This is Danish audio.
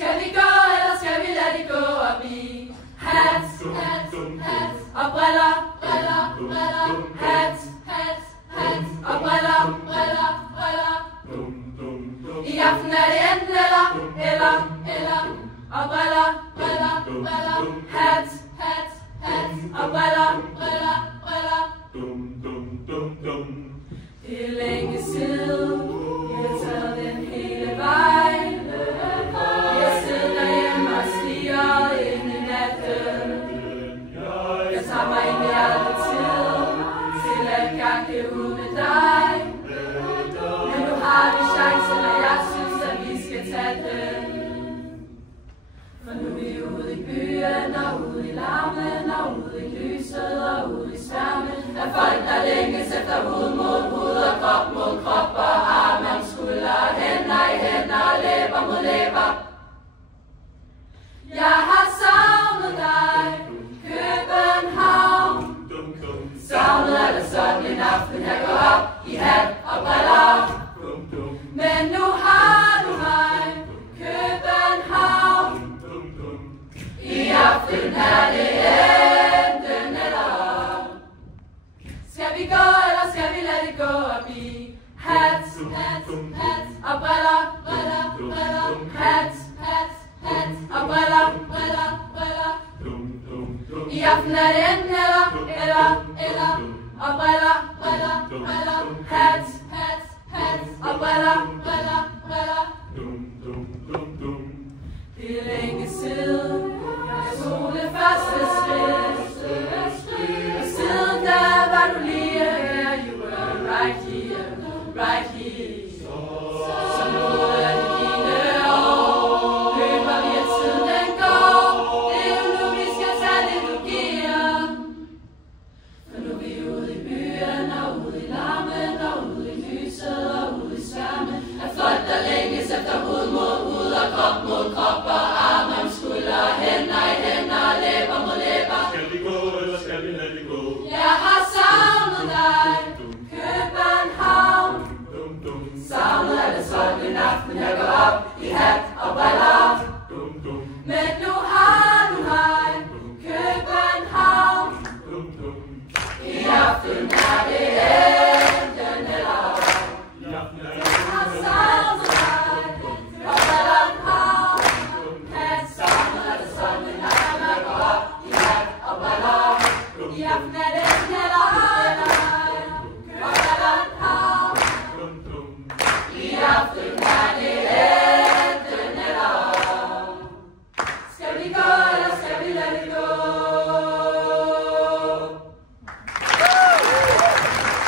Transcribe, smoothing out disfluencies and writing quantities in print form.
Skal vi gå, eller skal vi lade det gå op i? Hat, hat, hat og briller, briller, briller. Hat, hat, hat og briller, briller, briller. I aften er det enten eller og briller, briller, briller. Hat, hat, hat og briller, briller, briller. Det er længe siden, vi har taget den hele vej. Vi har siddet derhjemme og sliret ind i natten. Jeg tager mig egentlig aldrig tid til at gange ud med dig. Men nu har vi chancen, og jeg synes, at vi skal tage den. For nu er vi ude i byen, og ude i larmen, og ude i lyset, og ude i sværmen. Af folk, der længes efter hud mod hud, og krop mod krop, og arme om skulder, hænder i hænder, og læber mod læber. Jeg har savnet dig, København. Savnet er det sådan en aften, jeg går op i hat og briller. Men nu har du mig, København. I aften er det enten eller. Skal vi gå, eller skal vi lade det gå op i? Hat, hat, hat og briller, briller, briller. Hat, hat, hat og briller, briller, briller. I aften er det enten eller og briller, briller, briller. Hat, hat, hat og briller, briller, briller. Det er længe siden, jeg tog det første skridt. Og siden da var du lige her, you were right here, right here. Så nu er det dine år, løber vi af tiden den går. Det er jo nu vi skal tage det du giver. For nu er vi ude i byen, og ude i larmen, og ude i lyset, og ude i sværmen. Af folk der længes efter hud mod hud, og krop mod krop, og arme om skulder, hænder i hænder, og læber mod læber. Skal vi gå, eller skal vi lade det gå? Jeg har savnet dig, København. Savnet er det sådan en aften, jeg går op i hat og briller.